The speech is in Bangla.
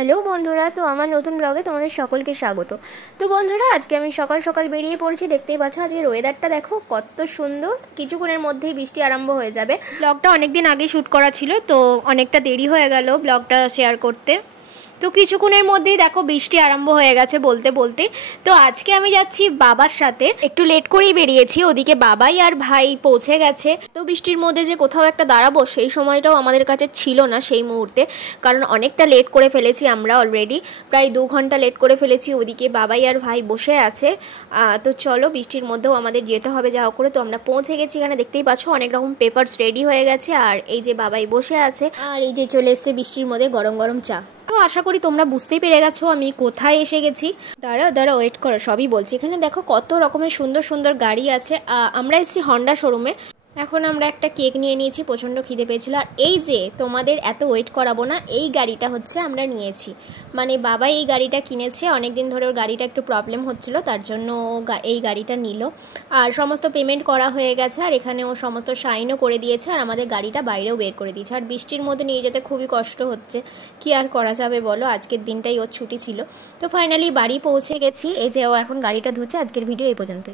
হ্যালো বন্ধুরা, তো আমার নতুন ব্লগে তোমাদের সকলকে স্বাগত। তো বন্ধুরা, আজকে আমি সকাল সকাল বেরিয়ে পড়েছি। দেখতেই পাচ্ছ আজকের ওয়েদারটা দেখো কত সুন্দর। কিছুক্ষণের মধ্যেই বৃষ্টি আরম্ভ হয়ে যাবে। ব্লগটা অনেকদিন আগে শ্যুট করা ছিল, তো অনেকটা দেরি হয়ে গেল ব্লগটা শেয়ার করতে। তো কিছুক্ষণের মধ্যেই দেখো বৃষ্টি আরম্ভ হয়ে গেছে বলতে বলতে। তো আজকে আমি যাচ্ছি বাবার সাথে, একটু লেট করেই বেরিয়েছি। ওদিকে বাবাই আর ভাই পৌঁছে গেছে। তো বৃষ্টির মধ্যে যে কোথাও একটা দাঁড়াবো সেই সময়টাও আমাদের কাছে ছিল না সেই মুহূর্তে, কারণ অনেকটা লেট করে ফেলেছি আমরা অলরেডি, প্রায় 2 ঘন্টা লেট করে ফেলেছি। ওদিকে বাবাই আর ভাই বসে আছে। তো চলো, বৃষ্টির মধ্যেও আমাদের যেতে হবে যা হোক করে। তো আমরা পৌঁছে গেছি এখানে, দেখতেই পাচ্ছ অনেক রকম পেপারস রেডি হয়ে গেছে। আর এই যে বাবাই বসে আছে, আর এই যে চলে এসছে বৃষ্টির মধ্যে গরম গরম চা। তো আশা করি তোমরা বুঝতেই পেরে গেছো আমি কোথায় এসে গেছি। দাঁড়া ওয়েট করো, সবই বলছি। এখানে দেখো কত রকমের সুন্দর সুন্দর গাড়ি আছে। আমরা এসেছি হন্ডা শোরুমে। এখন আমরা একটা কেক নিয়ে নিয়েছি, প্রচণ্ড খিদে পেয়েছিল। আর এই যে তোমাদের এত ওয়েট করাবো না, এই গাড়িটা হচ্ছে আমরা নিয়েছি, মানে বাবা এই গাড়িটা কিনেছে। অনেকদিন ধরে ওর গাড়িটা একটু প্রবলেম হচ্ছিল, তার জন্য এই গাড়িটা নিল। আর সমস্ত পেমেন্ট করা হয়ে গেছে, আর এখানে ও সমস্ত সাইনও করে দিয়েছে। আর আমাদের গাড়িটা বাইরেও বের করে দিয়েছে। আর বৃষ্টির মধ্যে নিয়ে যেতে খুবই কষ্ট হচ্ছে, কি আর করা যাবে বলো, আজকের দিনটাই ওর ছুটি ছিল। তো ফাইনালি বাড়ি পৌঁছে গেছি। এই যে ও এখন গাড়িটা ধুচ্ছে। আজকের ভিডিও এই পর্যন্ত।